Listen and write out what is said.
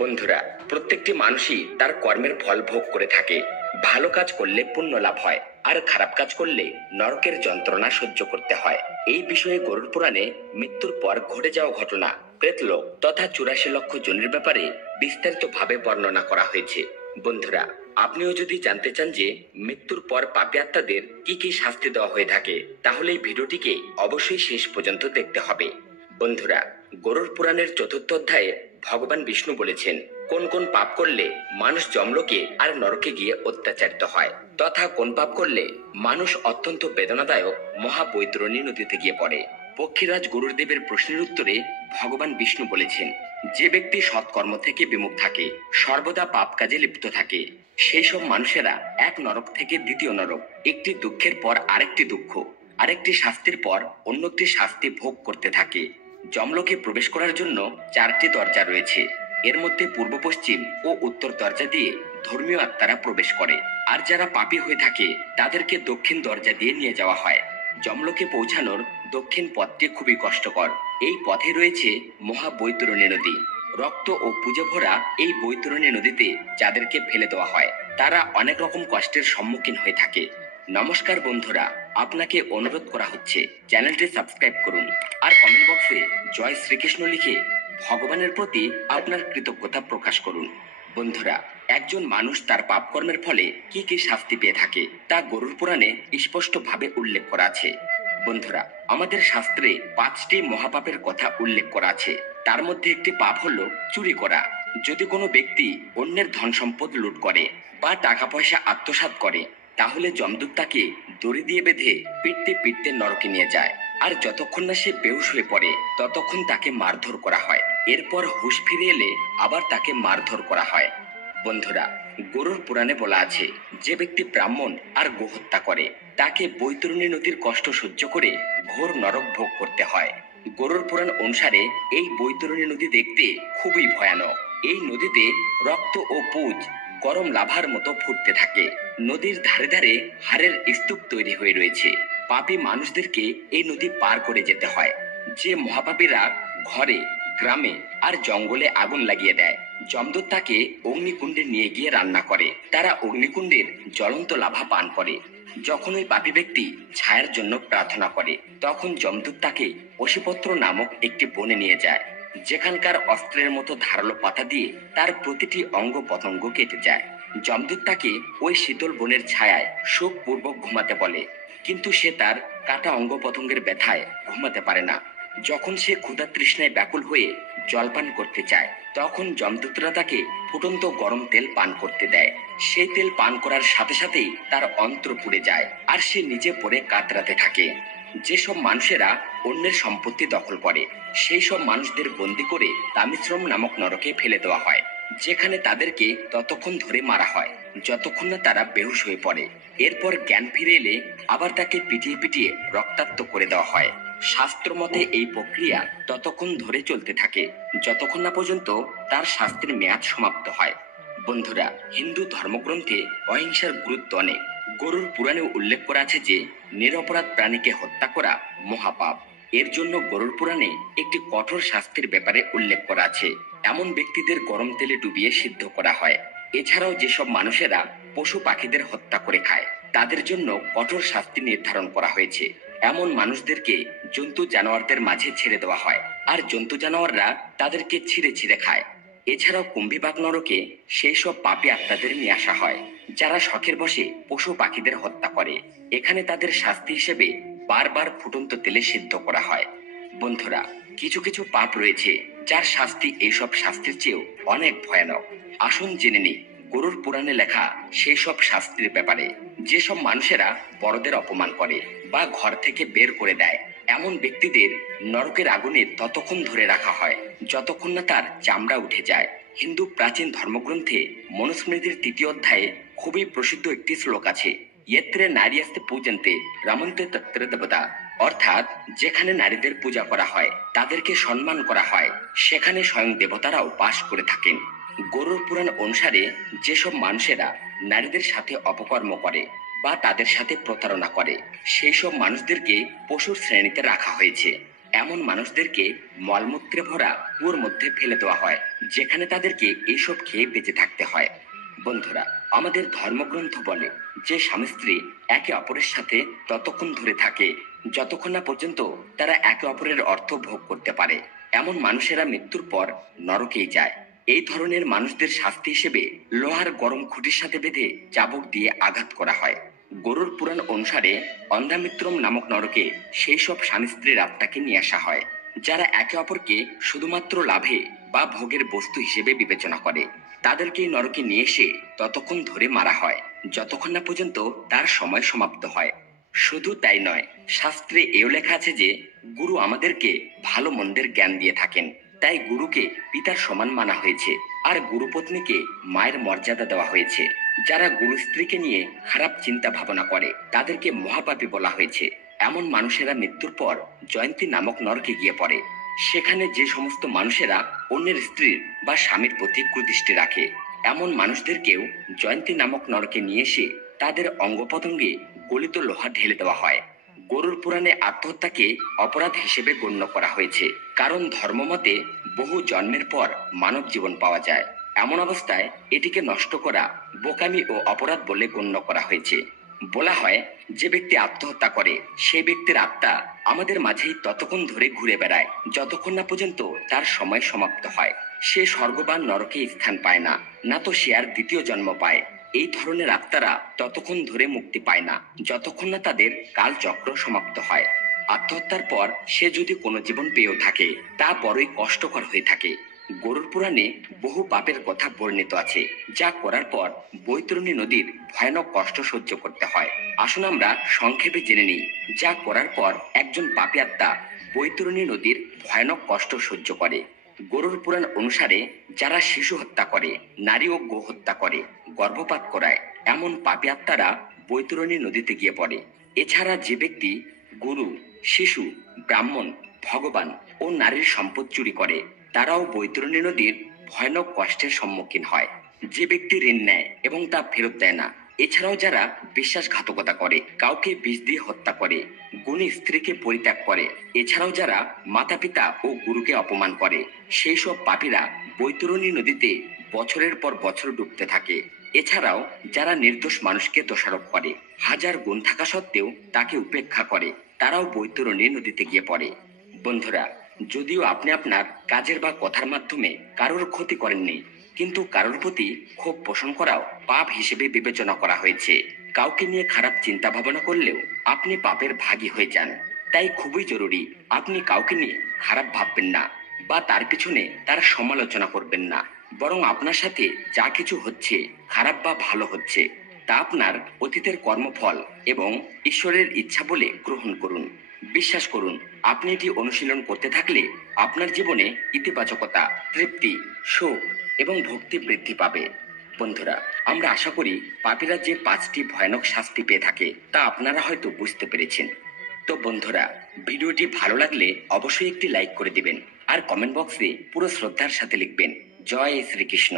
বন্ধুরা, প্রত্যেকটি মানুষই তার কর্মের ফল ভোগ করে থাকে। ভালো কাজ করলে পুণ্য লাভ হয়, আর খারাপ কাজ করলে নরকের যন্ত্রণা সহ্য করতে হয়। এই বিষয়ে গরুড় পুরাণে মৃত্যুর পর ঘটে যাওয়া ঘটনা, প্রেতলোক তথা 84 লক্ষ জনের ব্যাপারে বিস্তারিত ভাবে বর্ণনা করা হয়েছে। বন্ধুরা, আপনিও যদি জানতে চান যে মৃত্যুর পর পাপী আত্মাদের কি কি শাস্তি দেওয়া হয়ে থাকে, তাহলে এই ভিডিওটিকে অবশ্যই শেষ পর্যন্ত দেখতে হবে। বন্ধুরা, গরুড় পুরাণের 4র্থ অধ্যায়ে ভগবান বিষ্ণু বলেছেন কোন কোন পাপ করলে মানুষ যমলোকে আর নরকে গিয়ে অত্যাচারিত হয়, তথা কোন পাপ করলে মানুষ অত্যন্ত বেদনাদায়ক মহাবৈতরণী নদীতে গিয়ে পড়ে। পক্ষীরাজ গরুড়দেবের প্রশ্নের উত্তরে ভগবান বিষ্ণু বলেছেন, যে ব্যক্তি সৎকর্ম থেকে বিমুখ থাকে, সর্বদা পাপ কাজে লিপ্ত থাকে, সেই সব মানুষেরা এক নরক থেকে দ্বিতীয় নরক, একটি দুঃখের পর আরেকটি দুঃখ, আরেকটি শাস্তির পর অন্য একটি শাস্তি ভোগ করতে থাকে। যমলোকে প্রবেশ করার জন্য 4টি দরজা রয়েছে। এর মধ্যে পূর্ব, পশ্চিম ও উত্তর দরজা দিয়ে ধর্মীয় আত্মারা প্রবেশ করে, আর যারা পাপী হয়ে থাকে তাদেরকে দক্ষিণ দরজা দিয়ে নিয়ে যাওয়া হয়। যমলোকে পৌঁছানোর দক্ষিণ পথটি খুবই কষ্টকর। এই পথে রয়েছে মহাবৈতরণী নদী। রক্ত ও পুজো ভরা এই বৈতরণী নদীতে যাদেরকে ফেলে দেওয়া হয়, তারা অনেক রকম কষ্টের সম্মুখীন হয়ে থাকে। নমস্কার বন্ধুরা, আপনাকে অনুরোধ করা হচ্ছে চ্যানেলটি সাবস্ক্রাইব করুন, আর কমেন্ট বক্সে জয় শ্রীকৃষ্ণ লিখে ভগবানের প্রতি আপনার কৃতজ্ঞতা প্রকাশ করুন। বন্ধুরা, একজন মানুষ তার পাপ কর্মের ফলে কি কি শাস্তি পেয়ে থাকে তা গরুড় পুরাণে স্পষ্টভাবে উল্লেখ করা আছে। বন্ধুরা, আমাদের শাস্ত্রে 5টি মহাপাপের কথা উল্লেখ করা আছে। তার মধ্যে একটি পাপ হলো চুরি করা। যদি কোনো ব্যক্তি অন্যের ধন সম্পদ লুট করে বা টাকা পয়সা আত্মসাৎ করে, তাহলে যমদূত তাকে দড়ি দিয়ে বেঁধে পিটতে পিটতে নরকে নিয়ে যায়, আর যতক্ষণ না সে বেহুশ হয়ে পড়ে ততক্ষণ তাকে মারধর করা হয়। এরপর হুঁশ ফিরে এলে আবার তাকে মারধর করা হয়। বন্ধুরা, গরুড় পুরাণে বলা আছে, যে ব্যক্তি ব্রাহ্মণ আর গোহত্যা করে তাকে বৈতরণী নদীর কষ্ট সহ্য করে ঘোর নরক ভোগ করতে হয়। গরুড় পুরাণ অনুসারে এই বৈতরণী নদী দেখতে খুবই ভয়ানক। এই নদীতে রক্ত ও পুজ গরম লাভার মতো ফুটতে থাকে। নদীর ধারে ধারে হাড়ের স্তূপ তৈরি হয়ে রয়েছে। পাপী মানুষদেরকে এই নদী পার করে যেতে হয়। যে মহাপাপীরা ঘরে, গ্রামে আর জঙ্গলে আগুন লাগিয়ে দেয়, যমদূত তাকে অগ্নিকুণ্ডে নিয়ে গিয়ে রান্না করে। তারা অগ্নিকুণ্ডের জ্বলন্ত লাভা পান করে। যখন ওই পাপী ব্যক্তি ছায়ার জন্য প্রার্থনা করে, তখন যমদূত তাকে অশিপত্র নামক একটি বনে নিয়ে যায়, যেখানকার অস্ত্রের মতো ধারালো পাতা দিয়ে তার প্রতিটি অঙ্গ পতঙ্গ কেটে যায়। যমদূত তাকে ওই শীতল বনের ছায়ায় সুখপূর্বক ঘুমাতে বলে, কিন্তু সে তার কাটা অঙ্গ পতঙ্গের ব্যথায় ঘুমাতে পারে না। যখন সে ক্ষুধা তৃষ্ণায় ব্যাকুল হয়ে জলপান করতে চায়, তখন যমদূতরা তাকে ফুটন্ত গরম তেল পান করতে দেয়। সেই তেল পান করার সাথে সাথেই তার অন্ত্র পুড়ে যায়, আর সে নিজে পড়ে কাতরাতে থাকে। যেসব মানুষেরা অন্যের সম্পত্তি দখল করে, সেই সব মানুষদের বন্দি করে তামিশ্রম নামক নরকে ফেলে দেওয়া হয়, যেখানে তাদেরকে ততক্ষণ ধরে মারা হয় যতক্ষণ না তারা বেহুশ হয়ে পড়ে। এরপর জ্ঞান ফিরে এলে আবার তাকে পিটিয়ে পিটিয়ে রক্তাক্ত করে দেওয়া হয়। শাস্ত্র মতে এই প্রক্রিয়া ততক্ষণ ধরে চলতে থাকে যতক্ষণ না পর্যন্ত তার শাস্তির মেয়াদ সমাপ্ত হয়। বন্ধুরা, হিন্দু ধর্মগ্রন্থে অহিংসার গুরুত্ব অনেক। গরুড় পুরাণে উল্লেখ করা আছে যে নিরপরাধ প্রাণীকে হত্যা করা মহাপাপ। এর জন্য গরুড় পুরাণে একটি কঠোর শাস্তির ব্যাপারে উল্লেখ করা আছে। এমন ব্যক্তিদের গরম তেলে ডুবিয়ে সিদ্ধ করা হয়। এছাড়াও যেসব মানুষেরা পশু পাখিদের হত্যা করে খায়, তাদের জন্য কঠোর শাস্তি নির্ধারণ করা হয়েছে। এমন মানুষদেরকে জন্তু জানোয়ারদের মাঝে ছেড়ে দেওয়া হয়, আর জন্তু জানোয়াররা তাদেরকে ছিঁড়ে ছিঁড়ে খায়। এছাড়াও কুম্ভীবাগ নরকে সেই সব পাপী আত্মাদের নিয়ে আসা হয় যারা শখের বশে পশু পাখিদের হত্যা করে। এখানে তাদের শাস্তি হিসেবে বারবার ফুটন্ত তেলে সিদ্ধ করা হয়। বন্ধুরা, কিছু কিছু পাপ রয়েছে যার শাস্তি এইসব শাস্তির চেয়েও অনেক ভয়ানক। আসুন জেনে নিই গরুড় পুরাণে লেখা সেই সব শাস্তির ব্যাপারে। যেসব মানুষেরা বড়দের অপমান করে বা ঘর থেকে বের করে দেয়, এমন ব্যক্তিদের নরকের আগুনে ততক্ষণ ধরে রাখা হয় যতক্ষণ না তার চামড়া উঠে যায়। হিন্দু প্রাচীন ধর্মগ্রন্থে মনুস্মৃতির 3য় অধ্যায়ে খুবই প্রসিদ্ধ একটি শ্লোক আছে, ইয়েত্রে নারীয়াস্তে পূজন্তে রমন্তে তত্র দেবতা। অর্থাৎ, যেখানে নারীদের পূজা করা হয়, তাদেরকে সম্মান করা হয়, সেখানে স্বয়ং দেবতারাও বাস করে থাকেন। গরুড় পুরাণ অনুসারে যেসব মানুষেরা নারীদের সাথে অপকর্ম করে বা তাদের সাথে প্রতারণা করে, সেই সব মানুষদেরকে পশুর শ্রেণীতে রাখা হয়েছে। এমন মানুষদেরকে মলমূত্রে ভরা কুয়োর মধ্যে ফেলে দেওয়া হয়, যেখানে তাদেরকে এইসব খেয়ে বেঁচে থাকতে হয়। বন্ধুরা, আমাদের ধর্মগ্রন্থ বলে যে স্বামী স্ত্রী একে অপরের সাথে ততক্ষণ ধরে থাকে যতক্ষণ না পর্যন্ত তারা একে অপরের অর্থ ভোগ করতে পারে। এমন মানুষেরা মৃত্যুর পর নরকেই যায়। এই ধরনের মানুষদের শাস্তি হিসেবে লোহার গরম খুঁটির সাথে বেঁধে চাবুক দিয়ে আঘাত করা হয়। গরুর পুরাণ অনুসারে অন্ধামিত্রম নামক নরকে সেই সব স্বামী স্ত্রীর আত্মাকে নিয়ে আসা হয়, যারা একে অপরকে শুধুমাত্র লাভে বা ভোগের বস্তু হিসেবে বিবেচনা করে। তাদেরকে এই নরকে নিয়ে এসে ততক্ষণ ধরে মারা হয় যতক্ষণ না পর্যন্ত তার সময় সমাপ্ত হয়। শুধু তাই নয়, শাস্ত্রে এও লেখা আছে যে গুরু আমাদেরকে ভালো মন্দের জ্ঞান দিয়ে থাকেন, তাই গুরুকে পিতার সমান মানা হয়েছে। আর গুরুপত্নীকে মায়ের মর্যাদা দেওয়া হয়েছে। যারা গুরু স্ত্রীকে নিয়ে খারাপ চিন্তা ভাবনা করে তাদেরকে মহাপাপী বলা হয়েছে। এমন মানুষেরা মৃত্যুর পর জয়ন্তী নামক নরকে গিয়ে পড়ে। সেখানে যে সমস্ত মানুষেরা অন্যের স্ত্রীর বা স্বামীর প্রতি কুদৃষ্টি রাখে, এমন মানুষদেরকেও জয়ন্তী নামক নরকে নিয়ে এসে তাদের অঙ্গ প্রত্যঙ্গে গলিত লোহা ঢেলে দেওয়া হয়। গরুর পুরাণে আত্মহত্যাকে অপরাধ হিসেবে গণ্য করা হয়েছে, কারণ ধর্মমতে বহু জন্মের পর মানব জীবন পাওয়া যায়। এমন অবস্থায় এটিকে নষ্ট করা বোকামি ও অপরাধ বলে গণ্য করা হয়েছে। বলা হয়, যে ব্যক্তি আত্মহত্যা করে সেই ব্যক্তির আত্মা আমাদের মাঝেই ততক্ষণ ধরে ঘুরে বেড়ায় যতক্ষণ না পর্যন্ত তার সময় সমাপ্ত হয়। সে স্বর্গ বা নরকে স্থান পায় না, না তো সে আর দ্বিতীয় জন্ম পায়। এই ধরনের আত্মারা ততক্ষণ ধরে মুক্তি পায় না যতক্ষণ না তাদের কালচক্র সমাপ্ত হয়। আত্মহত্যার পর সে যদি কোনো জীবন পেয়েও থাকে তা বড়ই কষ্টকর হয়ে থাকে। গরুর পুরাণে বহু পাপের কথা বর্ণিত আছে, যা করার পর বৈতরণী নদীর ভয়ানক কষ্ট সহ্য করতে হয়। আসুন আমরা সংক্ষেপে জেনে নিই যা করার পর একজন পাপী আত্মা বৈতরণী নদীর ভয়ানক কষ্ট সহ্য করে। গরুর পুরাণ অনুসারে যারা শিশু হত্যা করে, নারী ও গো হত্যা করে, গর্ভপাত করায়, এমন পাপী আত্মারা বৈতরণী নদীতে গিয়ে পড়ে। এছাড়া যে ব্যক্তি গুরু, শিশু, ব্রাহ্মণ, ভগবান ও নারীর সম্পদ চুরি করে তারাও বৈতরণী নদীর ভয়ানক কষ্টের সম্মুখীন হয়। যে ব্যক্তি ঋণ নেয় এবং তা ফেরত দেয় না, এছাড়াও যারা বিশ্বাসঘাতকতা করে, কাউকে বিষ দিয়ে হত্যা করে, গুণী স্ত্রীকে পরিত্যাগ করে, এছাড়াও যারা মাতা পিতা ও গুরুকে অপমান করে, সেই সব পাপীরা বৈতরণী নদীতে বছরের পর বছর ডুবতে থাকে। এছাড়াও যারা নির্দোষ মানুষকে দোষারোপ করে, হাজার গুণ থাকা সত্ত্বেও তাকে উপেক্ষা করে, তারাও বৈতরণী নদীতে গিয়ে পড়ে। বন্ধুরা, যদিও আপনি আপনার কাজের বা কথার মাধ্যমে কারোর ক্ষতি করেননি, কিন্তু কারোর প্রতি ক্ষোভ পোষণ করাও পাপ হিসেবে বিবেচনা করা হয়েছে। কাউকে নিয়ে খারাপ চিন্তা ভাবনা করলেও আপনি পাপের ভাগী হয়ে যান। তাই খুবই জরুরি আপনি কাউকে নিয়ে খারাপ ভাববেন না বা তার পিছনে তার সমালোচনা করবেন না, বরং আপনার সাথে যা কিছু হচ্ছে, খারাপ বা ভালো হচ্ছে, তা আপনার অতীতের কর্মফল এবং ঈশ্বরের ইচ্ছা বলে গ্রহণ করুন। বিশ্বাস করুন, আপনি এটি অনুশীলন করতে থাকলে আপনার জীবনে ইতিবাচকতা, তৃপ্তি, সুখ এবং ভক্তি বৃদ্ধি পাবে। বন্ধুরা, আমরা আশা করি পাপীরা যে 5টি ভয়ানক শাস্তি পেয়ে থাকে তা আপনারা হয়তো বুঝতে পেরেছেন। তো বন্ধুরা, ভিডিওটি ভালো লাগলে অবশ্যই একটি লাইক করে দিবেন আর কমেন্ট বক্সে পুরো শ্রদ্ধার সাথে লিখবেন, জয় শ্রীকৃষ্ণ।